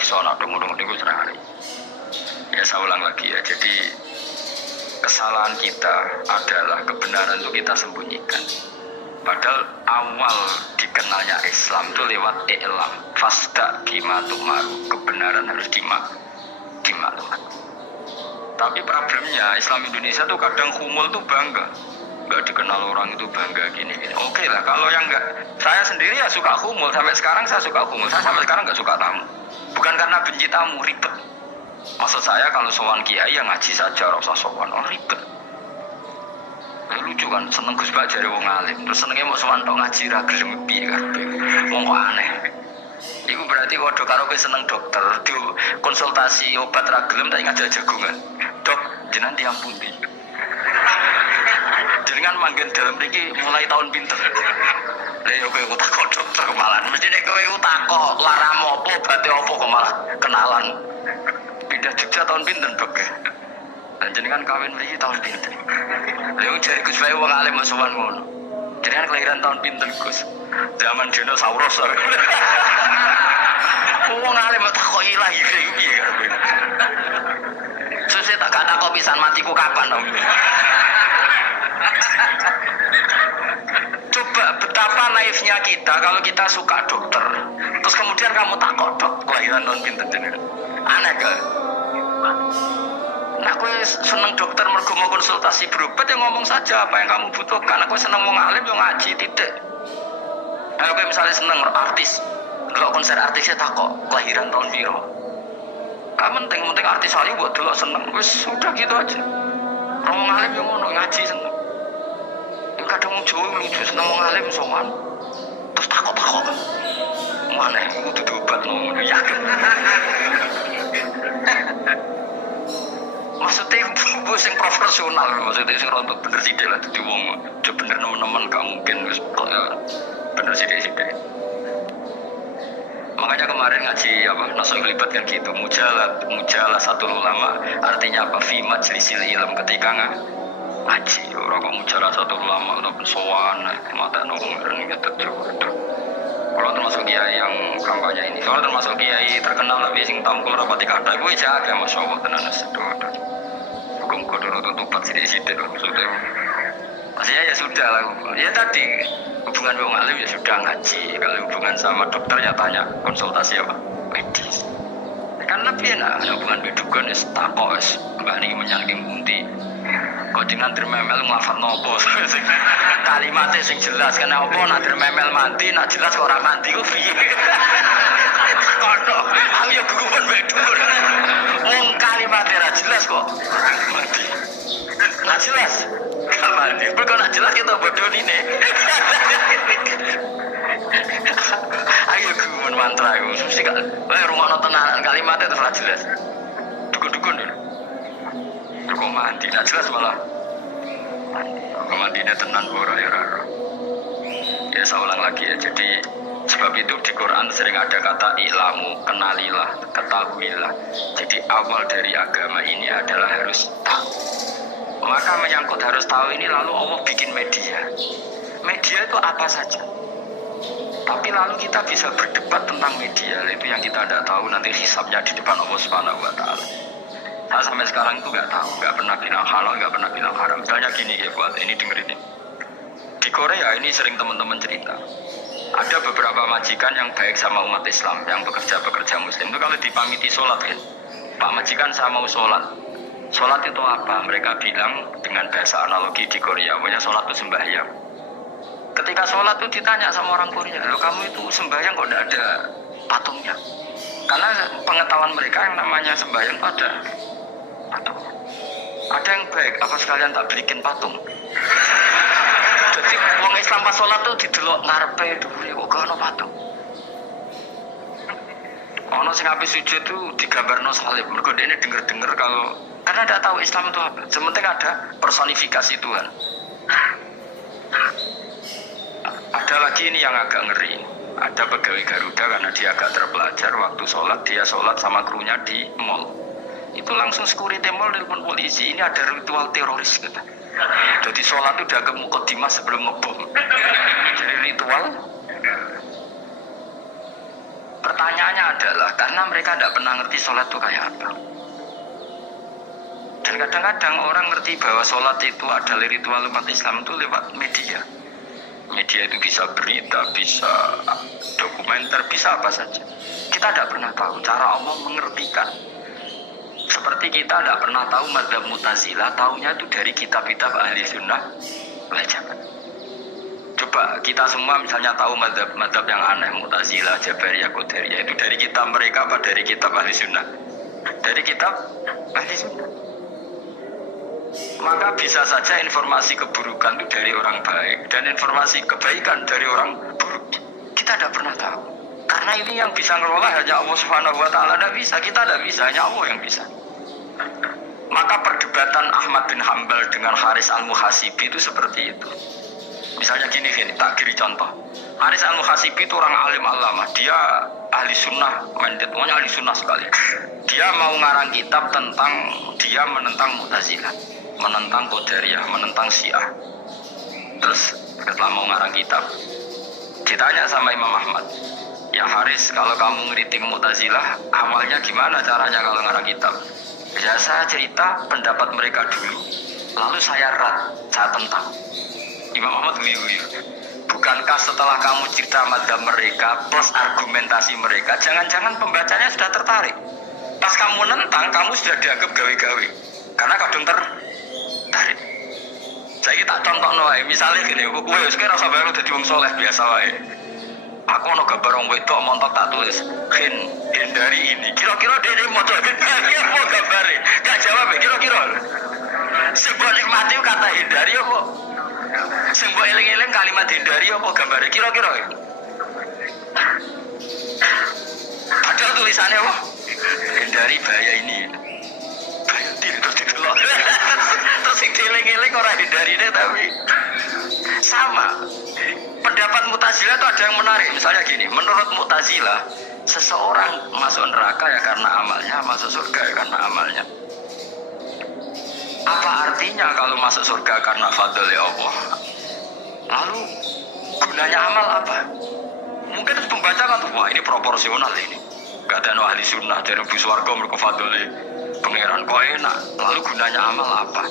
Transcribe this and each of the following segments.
iso nak dong-dong niku serahane. Ya saya ulang lagi ya. Jadi kesalahan kita adalah kebenaran itu kita sembunyikan. Padahal awal dikenalnya Islam itu lewat i'lam. Fasda bima tu'maru. Kebenaran harus dimaklumkan. Tapi problemnya Islam Indonesia tuh kadang humul tuh bangga. Nggak dikenal orang itu bangga gini-gini. Oke lah, kalau yang nggak, saya sendiri ya suka humul. Sampai sekarang saya suka humul. Saya sampai sekarang nggak suka tamu. Bukan karena benci tamu, ribet. Maksud saya kalau sowan kiai yang ngaji saja, rasa sowan, oh ribet. Lucu kan, seneng Gus Bak jare wong alim. Terus senengnya mau sowan tok ngaji ra gelem piye karepe. Wong kok aneh. Iku berarti waduh karo kowe seneng dokter, di konsultasi obat ra gelem tak ngajak jagungan. Dok, jenengan tiyang pundi? Jenengan manggen dalam niki mulai tahun pinter. Lah yo kowe takok dokter kemalan. Mesti nek kowe takok lara mopo, bate opo kok malah kenalan. Pindah Jogja tahun pinten, Dok? Dan jenengan kawin mriki tahun pinten? Lha jare Gus Bae wong alim sowan ngono. Jenengan kelahiran tahun pinten, Gus? Zaman dinosaurus. Wong alim takoki lahir iki piye karepe? Sesuk tak takok pisan matiku kapan, Om? Coba betapa naifnya kita kalau kita suka dokter. Terus kemudian kamu takut dok kelahiran tahun pinten jenengan. Aneh kan? Nah, aku seneng dokter mergo mau konsultasi berobat ya ngomong saja apa yang kamu butuhkan. Aku seneng wong alim yo ngaji titik. Kalau kayak misalnya seneng artis, kalau konser artisnya takut kelahiran tahun piro. Kamu penting artis ayu buat dulu seneng, wes sudah gitu aja. Wong alim yo ngono ngaji seneng. Kadang wong Jawa lucu seneng wong alim sowan. Terus takut-takut. Mana kudu diobat ngono yakin. Maksudnya bu sing profesional, maksudnya sing rontok bener sithik lah dadi wong. Coba bener nemen-nemen gak mungkin wis bener sithik-sithik. Makanya kemarin ngaji apa Nasrul Libat kan gitu, mujalah satu ulama artinya apa? Fi majlisil ilm ketika ngaji orang kok mujalah satu ulama ataupun sowan mata nongkrong gitu tuh. Kalau termasuk kiai yang kampanye ini, kalau termasuk kiai terkenal tapi sing tampil rapati kata gue jaga masya Allah tenan sedodo. Hukum kudu tutupat sidik-sidik maksudnya. Maksudnya ya sudah lah. Ya tadi hubungan wong alim ya sudah ngaji. Kalau hubungan sama dokter ya tanya konsultasi apa medis. Kan lebih enak hubungan bidukun es takos mbak ini menyangking bunti. Kau jangan termemel ngelafat nopo. Kalimatnya sing jelas karena apa nak termemel mati nak jelas kok orang mati kok piye. Kono aku ya gugupan bidukun. Wong kalimatnya ra jelas kok mati. Nak jelas. Mati. Kok nak jelas kita bodoh ini. Ayo gumun mantra aku mesti kan. Rumah tenanan kalimatnya terus jelas. Dukun-dukun dulu. Kok mati, tidak jelas malah mati, tenan boro ya raro. Ya saya ulang lagi ya, jadi sebab itu di Quran sering ada kata ilamu, kenalilah, ketahuilah. Jadi awal dari agama ini adalah harus tahu. Maka menyangkut harus tahu ini lalu Allah bikin media. Media itu apa saja. Tapi lalu kita bisa berdebat tentang media, itu yang kita tidak tahu nanti hisabnya di depan Allah Subhanahu wa Ta'ala. Saya sampai sekarang itu nggak tahu, nggak pernah bilang halal, nggak pernah bilang haram. Misalnya gini ya buat ini dengerin ini. Di Korea ini sering teman-teman cerita. Ada beberapa majikan yang baik sama umat Islam, yang bekerja Muslim itu kalau dipamiti sholat kan, Pak majikan saya mau sholat. Sholat itu apa? Mereka bilang dengan bahasa analogi di Korea, pokoknya sholat itu sembahyang. Ketika sholat itu ditanya sama orang Korea, loh kamu itu sembahyang kok tidak ada patungnya? Karena pengetahuan mereka yang namanya sembahyang itu ada patung. Ada yang baik, apa sekalian tak belikin patung? Jadi orang Islam pas sholat tuh didelok ngarepe dhuwure kok gak ono patung. Ono sing habis sujud tuh digambarno salib. Mergo dene denger-denger kalau karena tidak tahu Islam itu apa. Sementing ada personifikasi Tuhan. Ada lagi ini yang agak ngeri. Ada pegawai Garuda karena dia agak terpelajar waktu sholat dia sholat sama krunya di mall. Itu langsung security mall telepon polisi, ini ada ritual teroris gitu. Jadi sholat itu udah ke mukadimah sebelum ngebom. Jadi ritual Pertanyaannya adalah karena mereka tidak pernah ngerti sholat itu kayak apa. Dan kadang-kadang orang ngerti bahwa sholat itu adalah ritual umat Islam itu lewat media. Media itu bisa berita, bisa dokumenter, bisa apa saja. Kita tidak pernah tahu cara Allah mengertikan. Seperti kita tidak pernah tahu madzhab Mu'tazilah, tahunya itu dari kitab-kitab ahli sunnah wal jamaah. Coba kita semua misalnya tahu madzhab yang aneh, Mu'tazilah, Jabariyah, Qadariyah, itu dari kitab mereka apa dari kitab ahli sunnah? Dari kitab ahli sunnah. Maka bisa saja informasi keburukan itu dari orang baik dan informasi kebaikan dari orang buruk. Kita tidak pernah tahu. Karena ini yang bisa ngelola hanya Allah Subhanahu wa taala, tidak bisa, kita tidak bisa, hanya Allah yang bisa. Maka perdebatan Ahmad bin Hambal dengan Haris al-Muhasibi itu seperti itu. Misalnya gini, tak kiri contoh. Haris al-Muhasibi itu orang alim alama, dia ahli sunnah, pokoknya ahli sunnah sekali. Dia mau ngarang kitab tentang, dia menentang Mu'tazilah, menentang Qadariyah, menentang Syiah. Terus setelah mau ngarang kitab, ditanya sama Imam Ahmad, ya Haris, kalau kamu ngeritik Mu'tazilah, awalnya gimana caranya kalau ngarang kitab? Ya saya cerita pendapat mereka dulu, lalu saya tentang. Imam Ahmad guyu-guyu. Bukankah setelah kamu cerita madzhab mereka plus argumentasi mereka, jangan-jangan pembacanya sudah tertarik? Pas kamu nentang, kamu sudah dianggap gawe-gawe. Karena kadung tertarik. Saya tak contoh wae, misalnya gini, kowe wis kira rasa baru dadi wong saleh biasa wae. Aku ono gambar wong wedok montok tak tulis, hindari ini. Kira-kira dene moto hindari apa gambare? Gak jawab kira-kira. Sebuah nikmati kata hindari apa? Sebuah eling-eling kalimat hindari apa gambare? Kira-kira. Padahal tulisannya apa? Hindari bahaya ini. Bahaya terus didelok. Terus eling-eling orang hindari deh tapi sama. Pendapat Mu'tazilah itu ada yang menarik. Misalnya gini, menurut Mu'tazilah, seseorang masuk neraka ya karena amalnya, masuk surga ya karena amalnya. Apa artinya kalau masuk surga karena fadl ya Allah? Lalu gunanya amal apa? Mungkin pembaca kan tuh, wah ini proporsional ini. Gak ada no ahli sunnah dari bus warga mereka fadl pangeran kok enak. Lalu gunanya amal apa?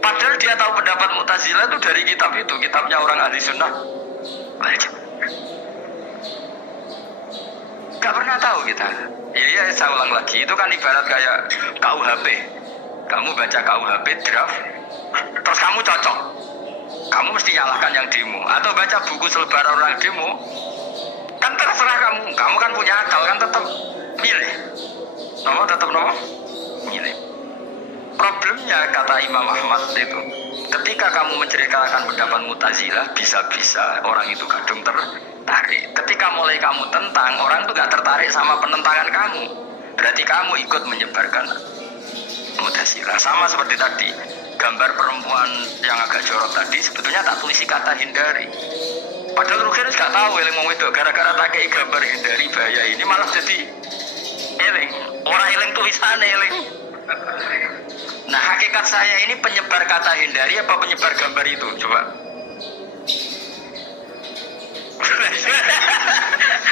Padahal dia tahu pendapat Mu'tazilah itu dari kitab itu, kitabnya orang ahli sunnah. Gak pernah tahu kita. Ya saya ulang lagi, itu kan ibarat kayak KUHP. Kamu baca KUHP draft, terus kamu cocok, kamu mesti nyalahkan yang demo. Atau baca buku selebaran orang demo, kan terserah kamu kan punya akal, kan tetap milih. Tetap milih. Problemnya kata Imam Ahmad itu, ketika kamu menceritakan pendapat Mu'tazilah, bisa-bisa orang itu kadung tertarik. Ketika mulai kamu tentang, orang itu gak tertarik sama penentangan kamu. Berarti kamu ikut menyebarkan Mu'tazilah. Sama seperti tadi, gambar perempuan yang agak jorok tadi, sebetulnya tak tulisi kata hindari. Padahal Rukin gak tahu eling wong wedok, gara-gara tak kei gambar hindari bahaya ini malah jadi eling. Orang eling tulisannya eling. Nah hakikat saya ini penyebar kata hindari apa penyebar gambar itu? Coba.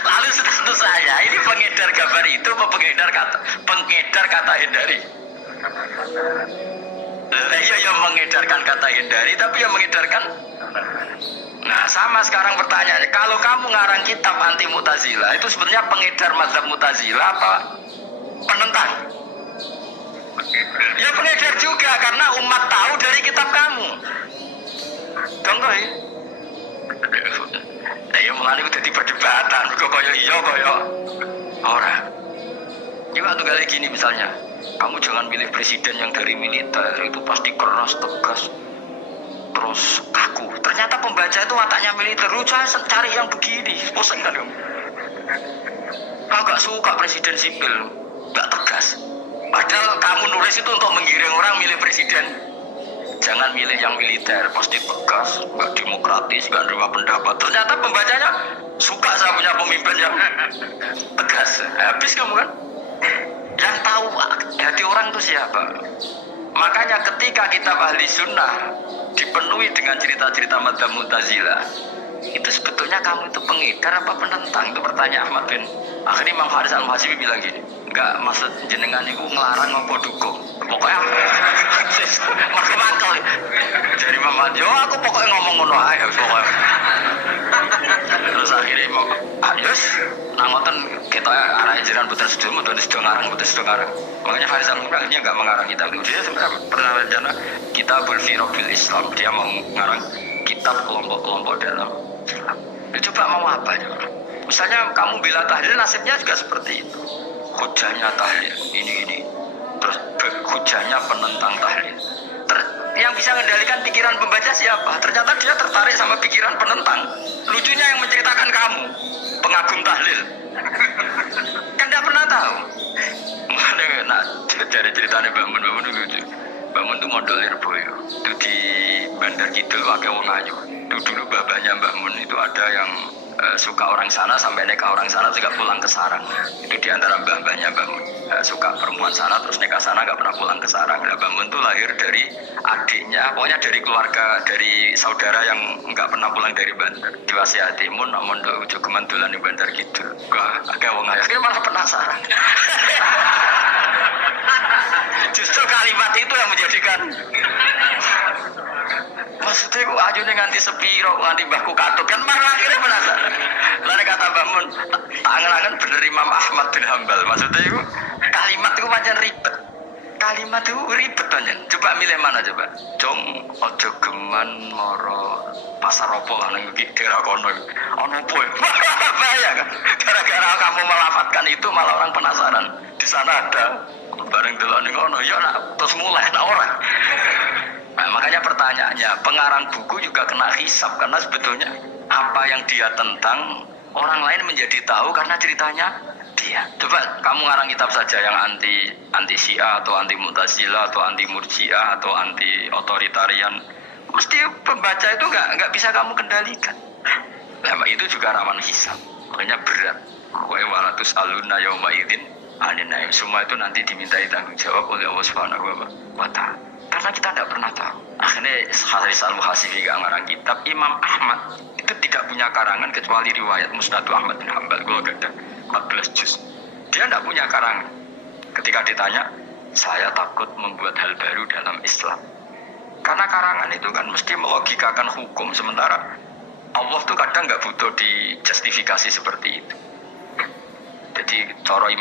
Lalu status saya ini pengedar gambar itu apa pengedar kata hindari? Iya yang mengedarkan kata hindari tapi yang mengedarkan. Nah sama sekarang pertanyaannya, kalau kamu ngarang kitab anti Mu'tazilah itu sebenarnya pengedar mazhab Mu'tazilah apa penentang? Ya pengedar juga karena umat tahu dari kitab kamu. Contoh ya. Ya mulane udah di perdebatan, kok koyo iya koyo ora. Juga tuh kali gini misalnya, kamu jangan milih presiden yang dari militer, itu pasti keras, tegas, terus kaku. Ternyata pembaca itu wataknya militer, lu cari yang begini, bosan kan kamu. Kau gak suka presiden sipil, gak tegas. Padahal kamu nulis itu untuk menggiring orang milih presiden. Jangan milih yang militer, pasti tegas, gak demokratis, gak nerima pendapat. Ternyata pembacanya suka sama punya pemimpin yang tegas. Habis kamu kan? Yang tahu hati orang itu siapa? Makanya ketika kitab ahli sunnah dipenuhi dengan cerita-cerita madzhab Mu'tazilah, itu sebetulnya kamu itu pengedar apa penentang? Itu pertanyaan Ahmad bin Akhirnya Imam Haris Al-Muhasibi bilang gini, enggak, maksud jenengan itu ngelarang ngopo dukung. Pokoknya mereka mangkel. Dari Imam Haris, aku pokoknya ngomong ngono ae pokoknya. Terus akhirnya Imam Haris nangoten kita arah jiran putar sedulur, putar sedulur ngarang. Makanya Haris Al-Muhasibi dia enggak mengarang kitab itu. Dia sebenarnya pernah rencana Kitabul Firaqil Islam, dia mau mengarang kitab kelompok-kelompok dalam Islam. Dia coba mau apa ya? Misalnya kamu bela tahlil, nasibnya juga seperti itu. Hujahnya tahlil, ini. Terus hujahnya penentang tahlil. Yang bisa mengendalikan pikiran pembaca siapa? Ternyata dia tertarik sama pikiran penentang. Lucunya yang menceritakan kamu, pengagum tahlil. Kan tidak pernah tahu. Nah, dari ceritanya Mbak Mun itu lucu. Mbak Mun itu modal Lirboyo. Itu di Bandar Kidul, pakai wong ayu. Itu dulu babanya Mbak Mun itu ada yang suka orang sana sampai nikah orang sana juga pulang ke sarang. Itu diantara mbah-mbahnya Mbak Mun. Suka perempuan sana terus nikah sana gak pernah pulang ke sarang. Nah, Mbak Mun itu lahir dari adiknya, pokoknya dari keluarga, dari saudara yang nggak pernah pulang dari Bandar. Diwasiati mun namun ujuk kemantulan di Bandar gitu. Wah, agak wong akhirnya malah penasaran. Justru kalimat itu yang menjadikan maksudnya kok aja nih nganti sepiro, nganti mbahku katut kan malah akhirnya penasaran. Lalu kata Mbak Mun, tak angen-angen bener Imam Ahmad bin Hambal. Maksudnya itu kalimat itu macam ribet. Kalimat itu ribet banget. Coba milih mana coba? Jong ojo geman moro pasar opo lah nang daerah kono. Ono opo? Bahaya kan? Gara-gara kamu melafatkan itu malah orang penasaran. Di sana ada bareng delok ning kono ya nak terus mulai nak orang. Nah, makanya pertanyaannya, pengarang buku juga kena hisab karena sebetulnya apa yang dia tentang orang lain menjadi tahu karena ceritanya dia. Coba kamu ngarang kitab saja yang anti Syiah atau anti Mu'tazilah atau anti Murji'ah atau anti otoritarian, mesti pembaca itu nggak bisa kamu kendalikan. Nah, itu juga rawan hisab, makanya berat. Wa walatus aluna yauma idzin anin naim. Semua itu nanti dimintai tanggung jawab oleh Allah Subhanahu wa Ta'ala. Karena kita tidak pernah tahu. Akhirnya Haris Al-Muhasibi gak ngarang kitab. Imam Ahmad itu tidak punya karangan kecuali riwayat Musnad Ahmad bin Hambal. Kalau ada 14 juz. Dia tidak punya karangan. Ketika ditanya, saya takut membuat hal baru dalam Islam. Karena karangan itu kan mesti melogikakan hukum. Sementara Allah tuh kadang nggak butuh dijustifikasi seperti itu. Jadi coro